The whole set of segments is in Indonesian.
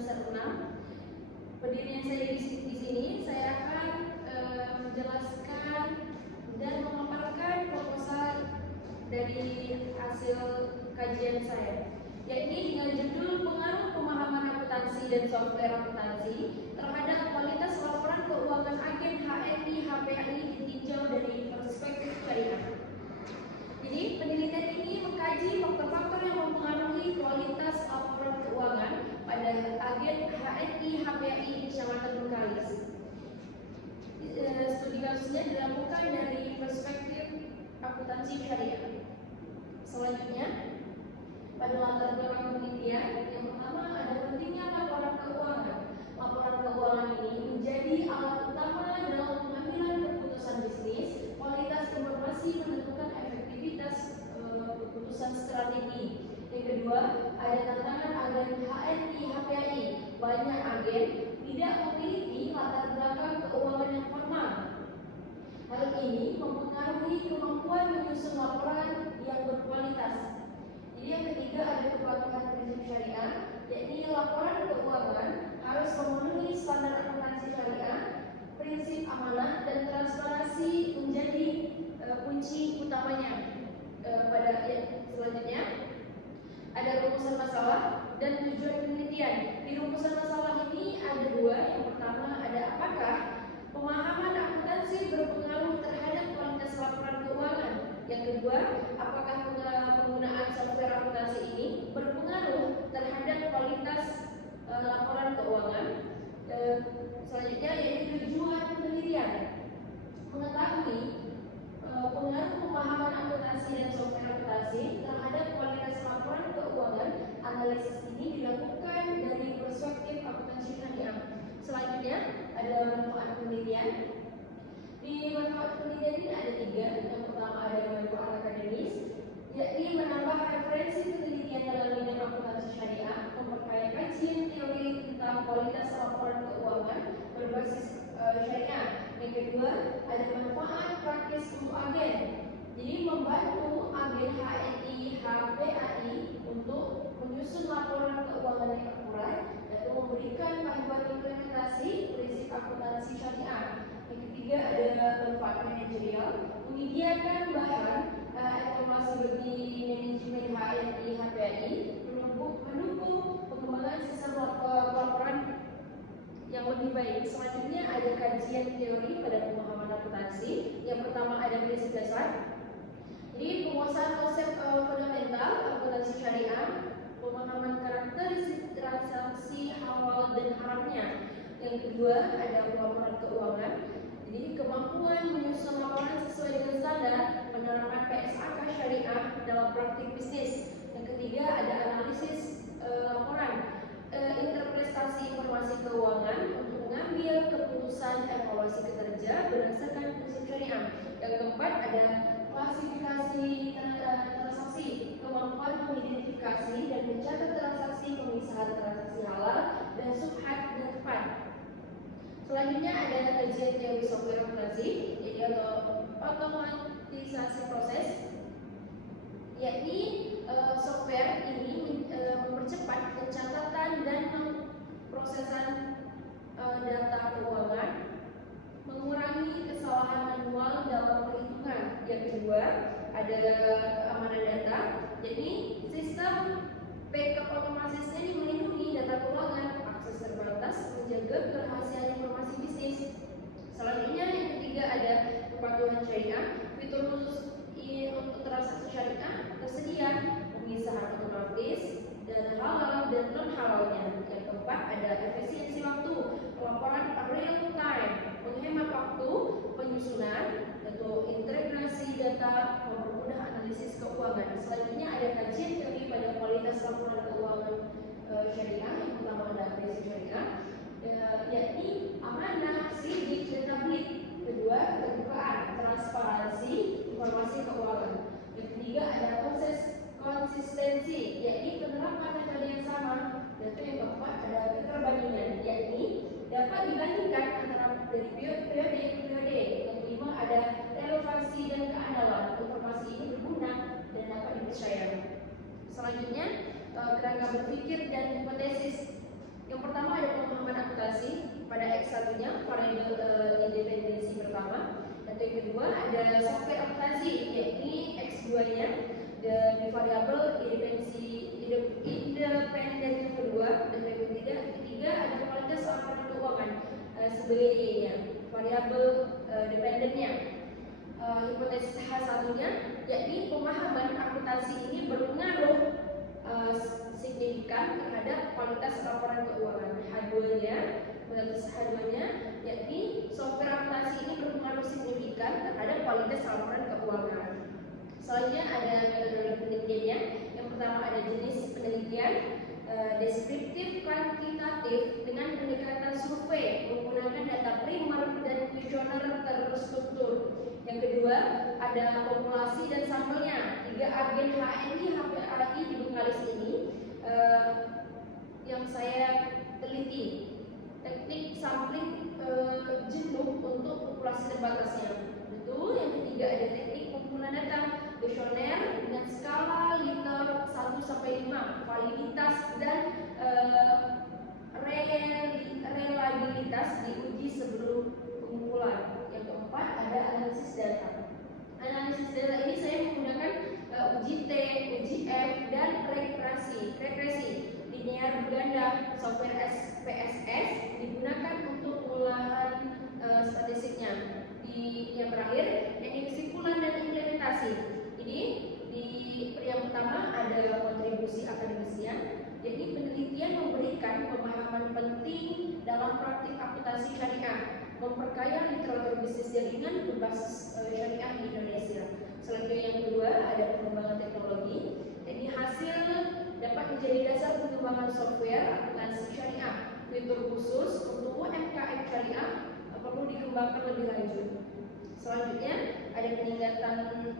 semester 6. Pendirian saya di sini, saya akan menjelaskan dan memaparkan proposal dari hasil kajian saya, yakni dengan judul pengaruh pemahaman akuntansi dan software akuntansi terhadap kualitas laporan keuangan agen HNI HPAI ditinjau dari perspektif syariah. Jadi penelitian ini mengkaji faktor-faktor yang mempengaruhi kualitas laporan keuangan pada agen HNI HPAI di Kecamatan Bengkalis. Studi kasusnya dilakukan dari perspektif akuntansi syariah. Selanjutnya, pada latar belakang penelitian, yang pertama ada pentingnya laporan keuangan. Laporan keuangan ini menjadi alat utama dalam pengambilan keputusan bisnis. Kualitas informasi menentukan efektivitas keputusan strategi. Yang kedua, ada tantangan agen HNI HPAI. Banyak agen tidak memiliki latar belakang keuangan yang formal. Hal ini mempengaruhi kemampuan menyusun laporan yang berkualitas. Jadi yang ketiga ada kepatuhan prinsip syariah, yakni laporan keuangan harus memenuhi standar akuntansi syariah, prinsip amanah dan transparansi menjadi kunci utamanya. Selanjutnya ada rumusan masalah dan tujuan penelitian. Di rumusan masalah ini ada dua. Yang pertama ada apakah pemahaman akuntansi berpengaruh terhadap kualitas laporan keuangan. Yang kedua, apakah penggunaan software akuntansi ini berpengaruh terhadap kualitas laporan keuangan. Selanjutnya yaitu tujuan penelitian, mengetahui pengaruh pemahaman akuntansi dan software akuntansi terhadap kualitas laporan keuangan. Analisis ini dilakukan dari perspektif akuntansi syariah. Selanjutnya ada manfaat penelitian. Di manfaat penelitian ini ada tiga. Yang pertama ada manfaat akademis, yakni menambah referensi penelitian dalam bidang akuntansi syariah, memperkaya kajian teori tentang kualitas laporan keuangan berbasis syariah. Yang kedua ada manfaat praktis untuk agen, jadi membantu agen HNI HPAI untuk menyusun laporan keuangan yang akurat dan memberikan panduan implementasi prinsip akuntansi syariah. Yang ketiga ada manfaat manajerial, menyediakan bahan informasi bagi manajemen HNI HPAI, mendukung pengembangan sistem laporan yang lebih baik. Selanjutnya ada kajian teori pada pemahaman akuntansi. Yang pertama ada prinsip dasar. Jadi penguasaan konsep fundamental akuntansi syariah, pemahaman karakteristik transaksi halal dan haramnya. Yang kedua ada pelaporan keuangan. Jadi kemampuan menyusun laporan sesuai dengan standar, menerapkan PSAK syariah dalam praktik bisnis. Yang ketiga ada analisis laporan, interpretasi informasi keuangan untuk mengambil keputusan evaluasi kinerja berdasarkan prinsip syariah. Yang keempat ada klasifikasi transaksi, kemampuan mengidentifikasi dan mencatat transaksi, pemisahan transaksi halal dan subhat dan tepat. Selanjutnya ada kajian teori software akuntansi, yaitu otomatisasi proses, yakni software ini mempercepat pencatatan dan pemrosesan data keuangan, mengurangi kesalahan manual dalam perhitungan. Yang kedua ada keamanan data, jadi sistem backup otomatis ini melindungi data keuangan, akses terbatas, menjaga kerahasiaan informasi bisnis. Selanjutnya yang ketiga ada kepatuhan syariah, fitur khusus untuk transaksi syariah tersedia, pemisahan otomatis dan halal dan non halalnya. Yang keempat ada efisiensi waktu, pelaporan real time, menghemat waktu penyusunan, untuk integrasi data, mempermudah analisis keuangan. Selanjutnya ada kajian teori pada kualitas laporan keuangan syariah. Yang pertama ada prinsip syariah, yakni amanah, sidik, dan tablik. Kedua keterbukaan, transparansi informasi keuangan. Yang ketiga ada konsistensi, yakni penerapan metode yang sama. Dan yang keempat ada keterbandingan, yakni dapat dibandingkan antara dari periode ke periode. Yang kelima ada relevansi dan keandalan, informasi ini berguna dan dapat dipercaya. Selanjutnya kerangka berpikir dan hipotesis, Yang pertama ada pemahaman akuntansi pada X1-nya, variabel independensi pertama. Dan yang kedua ada software akuntansi, yakni X2-nya di variabel independensi independen yang kedua. Dan yang ketiga ada kualitas laporan keuangan sebagai Y-nya, variabel dependennya. Hipotesis H1-nya, yakni pemahaman akuntansi ini berpengaruh signifikan terhadap kualitas laporan keuangan. H2-nya, hipotesis H2-nya, yakni software akuntansi ini berpengaruh signifikan terhadap kualitas laporan keuangan. Selanjutnya ada metodologi penelitiannya. Yang pertama ada jenis penelitian deskriptif kuantitatif dengan pendekatan survei menggunakan data primer dan kuesioner terstruktur. Yang kedua ada populasi dan sampelnya. 3 agen HNI HPAI di Bengkalis ini yang saya teliti. Teknik sampling jenuh untuk populasi terbatasnya. Itu yang ketiga ada teknik pengumpulan data kuesioner dengan skala liter 1 sampai 5, validitas dan reliabilitas diuji sebelum pengumpulan. Yang keempat ada analisis data. Analisis data ini saya menggunakan uji T, uji F, dan regresi linear berganda. Software SPSS digunakan untuk pengolahan statistiknya. Yang terakhir, teknik kesimpulan dan implementasi. Ini yang pertama ada kontribusi akademisian, yakni penelitian memberikan pemahaman penting dalam praktik akuntansi syariah, memperkaya literatur bisnis jaringan berbasis syariah di Indonesia. Selanjutnya yang kedua ada pengembangan teknologi, jadi hasil dapat menjadi dasar pengembangan software akuntansi syariah. Fitur khusus untuk UMKM syariah perlu dikembangkan lebih lanjut. Selanjutnya ada peningkatan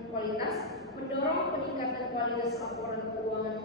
kualitas, mendorong peningkatan kualitas laporan keuangan